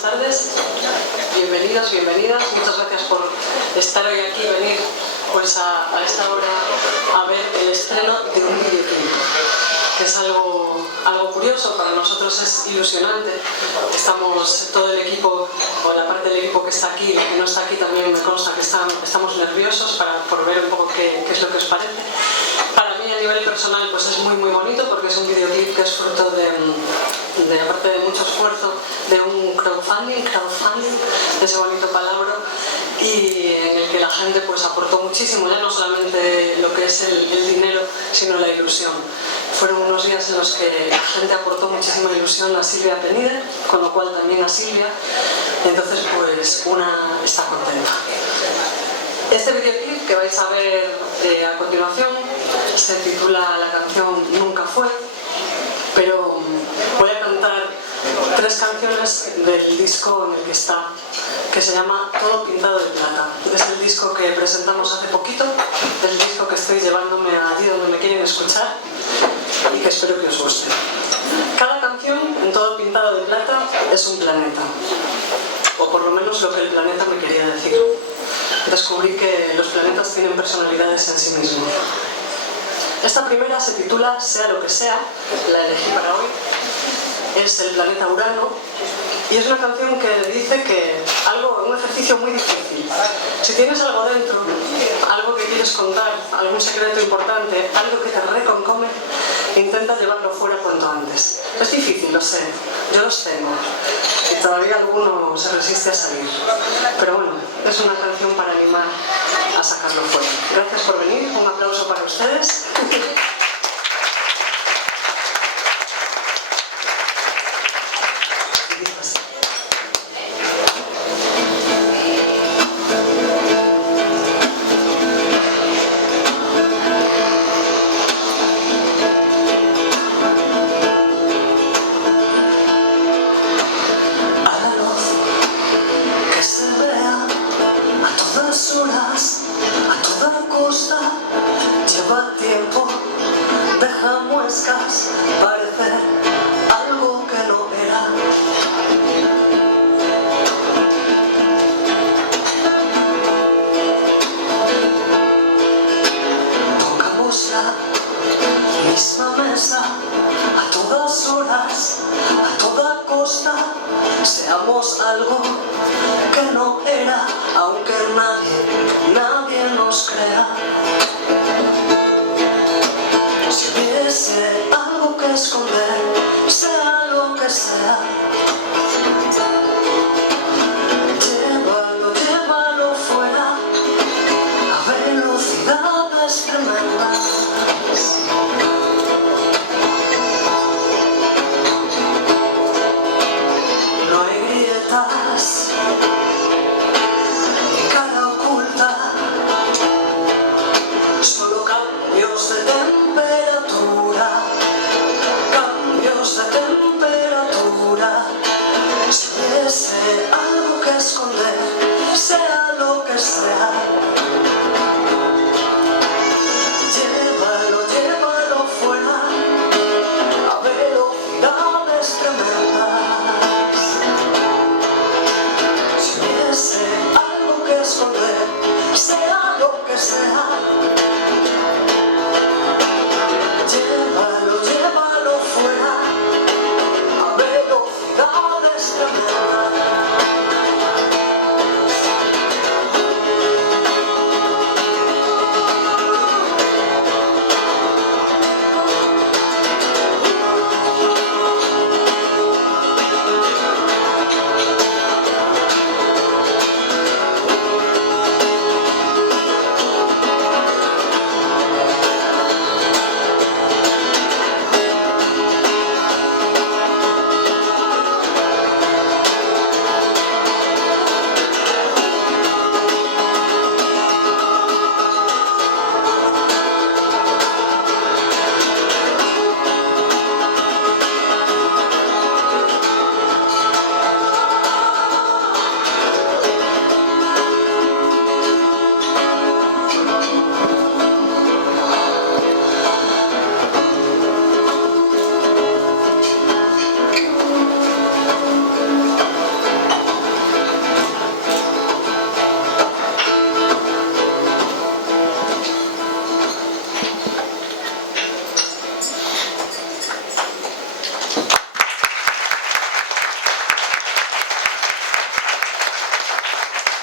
buenas tardes, bienvenidos, bienvenidas, muchas gracias por estar hoy aquí, venir pues a esta hora a ver el estreno de un videoclip, que es algo curioso, para nosotros es ilusionante. Estamos todo el equipo, o la parte del equipo que está aquí, la que no está aquí también me consta que estamos nerviosos por ver un poco qué es lo que os parece. Para mí a nivel personal pues es muy bonito porque es un videoclip que es fruto de aparte de mucho esfuerzo, de un crowdfunding, ese bonito palabra, y en el que la gente pues aportó muchísimo, ya no solamente lo que es el dinero, sino la ilusión. Fueron unos días en los que la gente aportó muchísima ilusión a Silvia Penide, con lo cual también a Silvia, entonces pues una está contenta. Este videoclip que vais a ver a continuación se titula la canción Nunca Fue, pero voy a cantar 3 canciones del disco en el que está, que se llama Todo Pintado de Plata. Es el disco que presentamos hace poquito, el disco que estoy llevándome allí donde me quieren escuchar y que espero que os guste. Cada canción en Todo Pintado de Plata es un planeta, o por lo menos lo que el planeta me quería decir. Descubrí que los planetas tienen personalidades en sí mismos. Esta primera se titula Sea lo que sea, la elegí para hoy, es el planeta Urano y es una canción que dice que un ejercicio muy difícil. Si tienes algo dentro, algo que quieres contar, algún secreto importante, algo que te reconcome, intenta llevarlo fuera cuanto antes. Es difícil, lo sé, yo los tengo y todavía alguno se resiste a salir, pero bueno, es una canción para animar a sacarlo fuera. Gracias por venir, un aplauso para ustedes. Lleva tiempo, deja muescas, parecer algo que no era. Tocamos la misma mesa a todas horas, a toda costa. Seamos algo que no era, aunque nadie nos crea. Si hubiese algo que esconder, sea lo que sea, llévalo fuera a velocidades tremendas. No hay grietas ni cara oculta, solo cambios de temperatura, cambios de temperatura. Si hubiese